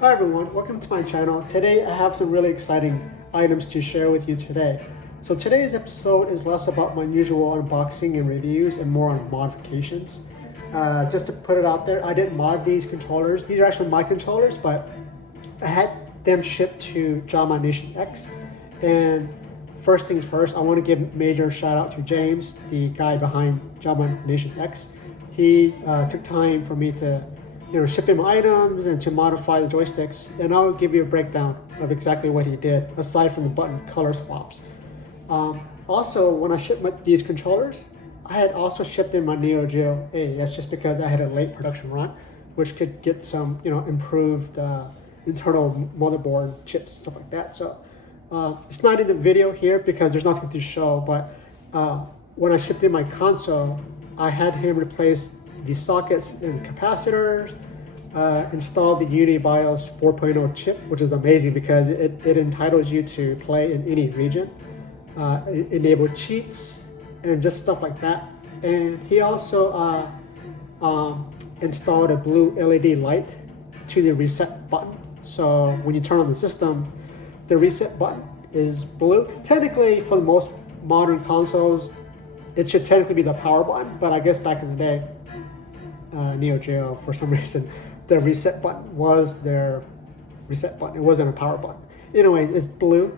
Hi everyone, welcome to my channel. Today I have some really exciting items to share with you today. So today's episode is less about my usual unboxing and reviews and more on modifications. Just to put it out there, I didn't mod these controllers. These are actually my controllers, but I had them shipped to Jamma Nation X. And first things first, I want to give a major shout out to James, the guy behind Jamma Nation X. He took time for me to ship him items and to modify the joysticks, and I'll give you a breakdown of exactly what he did, aside from the button color swaps. Also, when I shipped these controllers, I had also shipped in my NeoGeo AES just because I had a late production run, which could get some improved internal motherboard chips, stuff like that. So it's not in the video here because there's nothing to show, but when I shipped in my console, I had him replace the sockets and capacitors, install the UniBios 4.0 chip, which is amazing because it entitles you to play in any region, enable cheats and just stuff like that. And he also installed a blue LED light to the reset button. So when you turn on the system, the reset button is blue. Technically, for the most modern consoles, it should technically be the power button, but I guess back in the day, NeoGeo, for some reason, the reset button was their reset button. It wasn't a power button. Anyway, it's blue.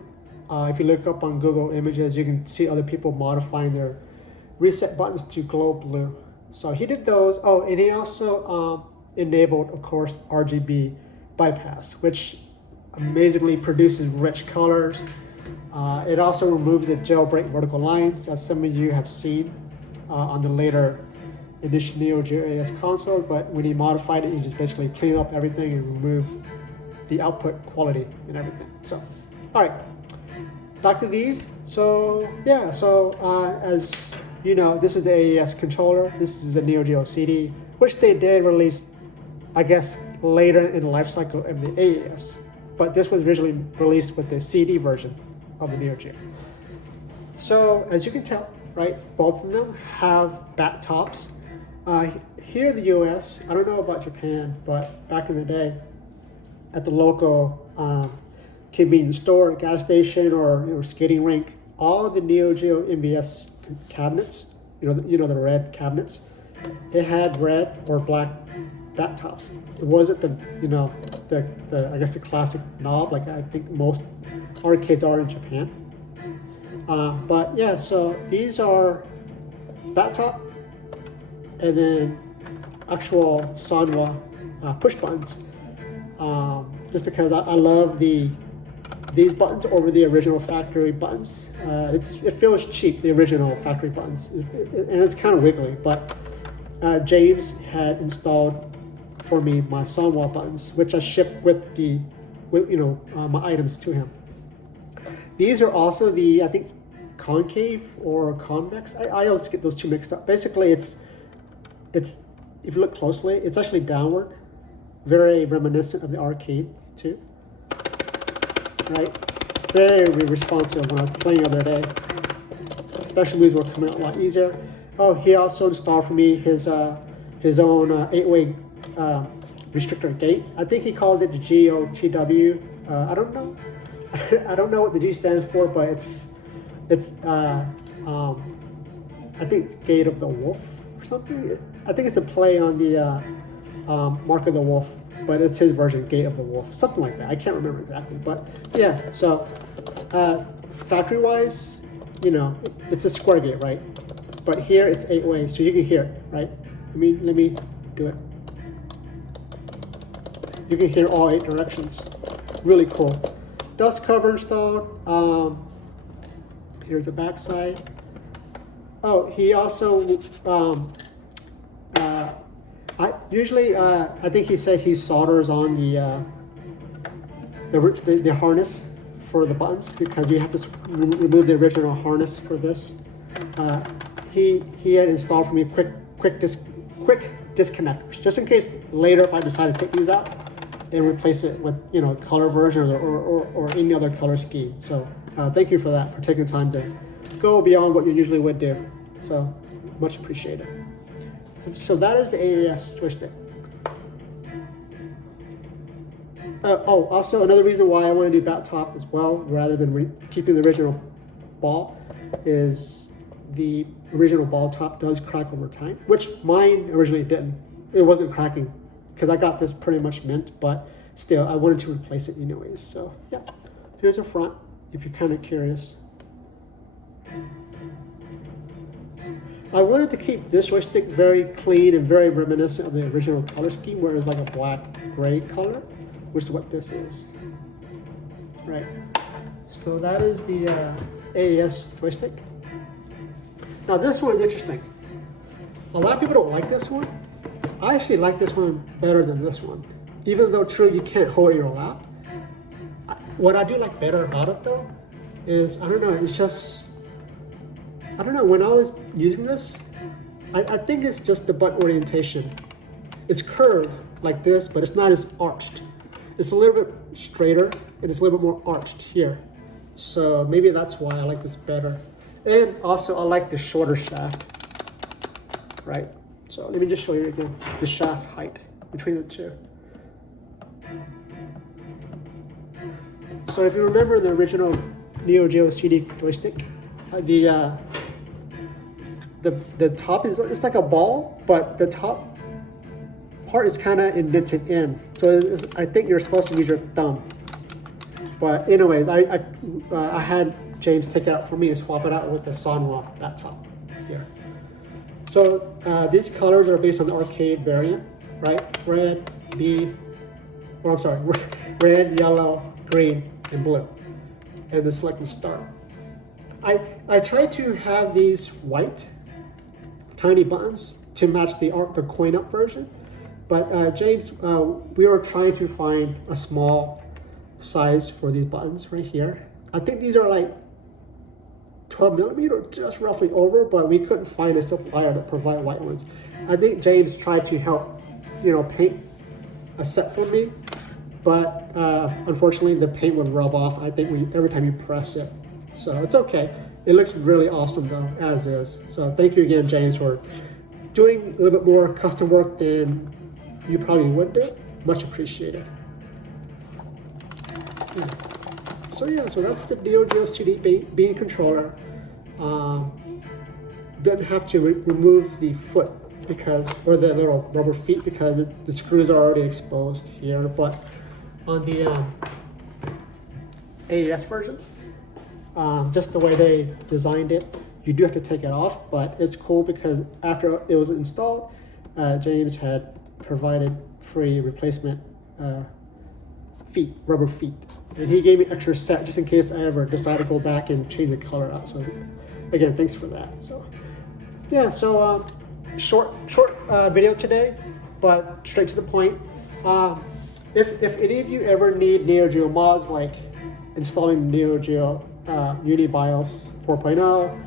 If you look up on Google Images, you can see other people modifying their reset buttons to glow blue. So he did those. Oh, and he also enabled, of course, RGB Bypass, which amazingly produces rich colors. It also removes the jailbreak vertical lines, as some of you have seen on the later edition NeoGeo AES consoles, but when he modified it, he just basically cleaned up everything and removed the output quality and everything. So, all right, back to these. So yeah, as you know, this is the AES controller. This is a NeoGeo CD, which they did release, I guess, later in the life cycle of the AES. But this was originally released with the CD version of the NeoGeo. So as you can tell, right, both of them have Battops. Here in the US, I don't know about Japan, but back in the day, at the local convenience store, gas station, or skating rink, all the NeoGeo NBS cabinets, the red cabinets, it had red or black Battops. It wasn't the I guess the classic knob like I think most arcades are in Japan. But yeah, so these are Battop and then actual Sanwa push buttons. Just because I love these buttons over the original factory buttons. It feels cheap, the original factory buttons, and it's kind of wiggly. But James had installed for me my Sanwa buttons, which I shipped with my items to him. These are also the, I think, concave or convex. I always get those two mixed up. Basically, it's if you look closely, it's actually downward, very reminiscent of the arcade too. Right, very responsive. When I was playing the other day, special moves were coming out a lot easier. Oh, he also installed for me his own 8-way restrictor gate. I think he called it the GOTW. I don't know. I don't know what the G stands for, but it's I think it's Gate of the Wolf or something. I think it's a play on the Mark of the Wolf, but it's his version, Gate of the Wolf, something like that. I can't remember exactly, but yeah. So factory-wise, it's a square gate, right? But here it's 8-way, so you can hear it, right? Let me do it. You can hear all 8 directions. Really cool. Dust cover installed. Here's the back side. Oh, he also I think he said he solders on the harness for the buttons because you have to remove the original harness for this. He had installed for me quick disconnectors, just in case later if I decide to take these out and replace it with color versions or any other color scheme. So thank you for that, for taking time to go beyond what you usually would do. So much appreciated. So that is the AES joystick. Oh, also another reason why I want to do Battop as well, rather than keeping the original ball, is the original ball top does crack over time, which mine originally didn't. It wasn't cracking because I got this pretty much mint, but still I wanted to replace it anyways. So yeah, here's the front if you're kind of curious. I wanted to keep this joystick very clean and very reminiscent of the original color scheme, where it was like a black-gray color, which is what this is. Right. So that is the AES joystick. Now this one is interesting. A lot of people don't like this one. I actually like this one better than this one. Even though true, you can't hold it in your lap. What I do like better about it though is, I don't know, it's just, I don't know, when I was using this, I think it's just the butt orientation. It's curved like this, but it's not as arched. It's a little bit straighter and it's a little bit more arched here. So maybe that's why I like this better. And also I like the shorter shaft, right? So let me just show you again, the shaft height between the two. So if you remember the original NeoGeo CD joystick, the top is, it's like a ball, but the top part is kind of indented in. So I think you're supposed to use your thumb. But anyways, I had James take it out for me and swap it out with the Sanwa Battop here. So these colors are based on the arcade variant, right? Red, red, yellow, green, and blue, and the selected star. I tried to have these white, tiny buttons to match the coin up version, but James, we were trying to find a small size for these buttons right here. I think these are like 12 millimeter, just roughly over, but we couldn't find a supplier that provided white ones. I think James tried to help, paint a set for me, but unfortunately the paint would rub off, I think, every time you press it. So it's okay. It looks really awesome though, as is. So thank you again, James, for doing a little bit more custom work than you probably would do. Much appreciated. Yeah. So yeah, so that's the NeoGeo CD bean controller. Didn't have to remove the foot or the little rubber feet because the screws are already exposed here. But on the AES version, just the way they designed it, you do have to take it off, but it's cool because after it was installed, James had provided free replacement rubber feet. And he gave me extra set just in case I ever decide to go back and change the color out. So again, thanks for that. So yeah, so short video today, but straight to the point. If any of you ever need NeoGeo mods, like installing NeoGeo UniBios 4.0,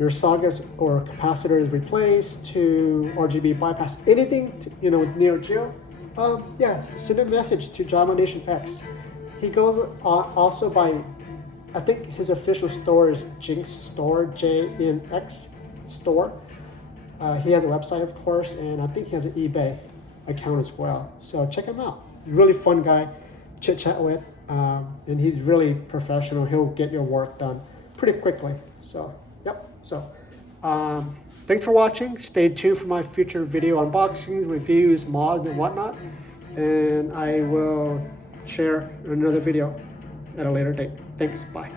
your sockets or capacitor is replaced to RGB bypass, anything with NeoGeo, yeah, send a message to Jamma Nation X. He goes also by, I think his official store is JNXStore, JNXStore. He has a website, of course, and I think he has an eBay account as well. So check him out. Really fun guy, chit chat with, and he's really professional. He'll get your work done pretty quickly. So, yep. So, thanks for watching. Stay tuned for my future video unboxings, reviews, mods, and whatnot. And I will share another video at a later date. Thanks. Bye.